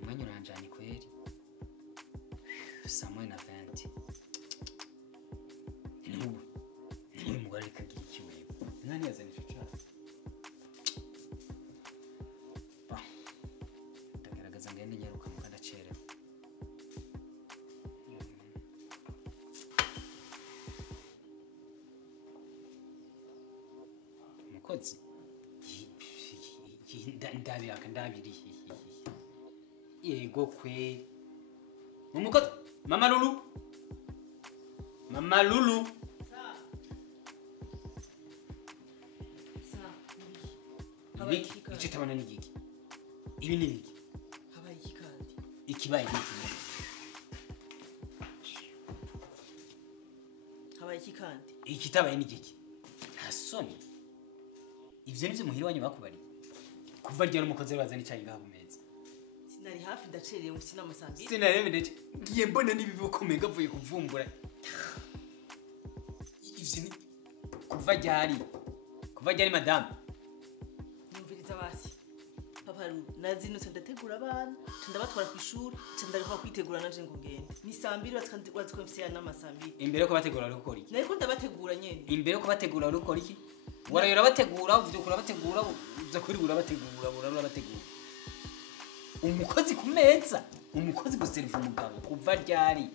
umwanya uranjani kweli samwe na 20 ni mugari kagira ikiwe nani yazanye ico ndagaragaza ngende nyaruka mukanda cere umukozi ndabiri yego kwe umukozi mama lulu Niki ico tabana n'igiki ibi ni biki habaye iki kandi ikibaye n'iki habaye iki kandi ikitabaye n'igiki hasoni ivyo nivyo muhira wanyu bakubari kuva ryo n'umukozi bazana icayi ngaho meza sinari hafi ndacereye mu sina masambi sinarebe ndetse ngiye mbona n'ibibuko mega vuye kuvumbura ivyo ni kuva ryari madame basi papa nazinutse ndategura abana ndabatwara ku ishuri ndareka kwitegura nanje ngo ngende ni sambiri watsikwe mfise n'amasambiri imbere ko bategura rukora iki nariko ndabategura nyene imbere ko bategura rukora iki warayora bategura uvyo kura bategura uza kuri bategura umukozi ku meza umukozi guserva umugabo kuva ryari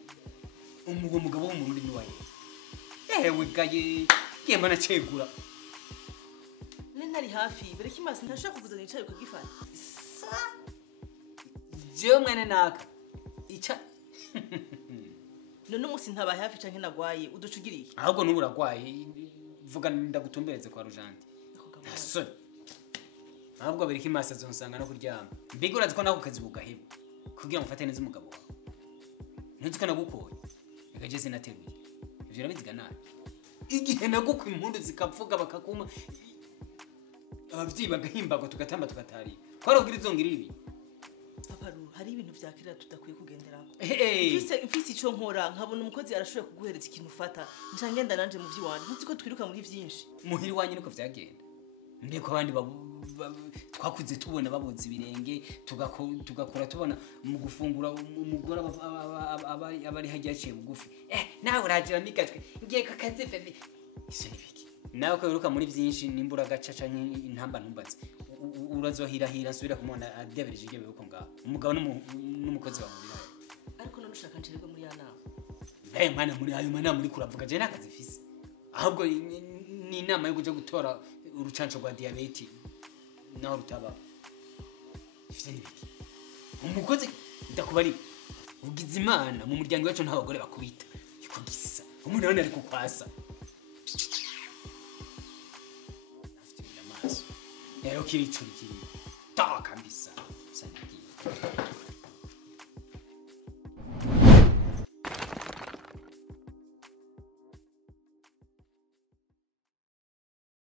umugabo wo mu Burundi ni waye ewe gaye yemba nacegura nari hafi bereki masi ntashaka kuguzana icayi ukagifata jewe mwene naka ica none umunsi ntabaye hafi canke nagwaye uducugiriye ahubwo nubu uragwaye vuga ndagutumbereze kwa Rujandi nasoni ahubwo bereki masi azonsanga no kuryama mbega urazi ko nako kazi bugaheba kugira ngo mfate neza umugabo wawe ntuzi ko nagukoye reka je sinateruye ivyo rabiziga nabi igihe nagukwa impundu zikapfuga bakakuma abavyi bagahimbago tugatamba tugatari kwaragira izongirira ibi papa hari ibintu vyakira tudakwiye kugenderako hey. mfise ico nkora nkabona umukozi arashoboye kuguhereza ikintu ufata nca ngenda nanje mu vy'iwanje ntuzi ko twiruka muri vyinshi muhiri wanyu niko vyagenda mbeko abandi twakuze tubona baboza ibirenge tugakora tubona mu gufungura umugore abari hagiye aciye bugufi nawe uragira migatwe ngiye kakaze bebe ise nibiki nawe ko wiruka muri vyinshi nimbura gaca canke intamba ntumbaze urazohirahira subira kumona adebereje igiye biko ngaho umugabo n'umukozi wawe biraye ariko none ushaka ncererwe muri ya nama mwana muri ayo mana muri kuravuga je nakazi fise ahubwo ni inama yo kuja gutora urucanco rwa diabete naho rutaba ifite nibiki umukozi ndakubari ugize imana mu muryango wacu nta bagore bakubita ikugisa umuntu none ari kukwasa Ero kiri churi kiri. Ta kabisa. Saniki.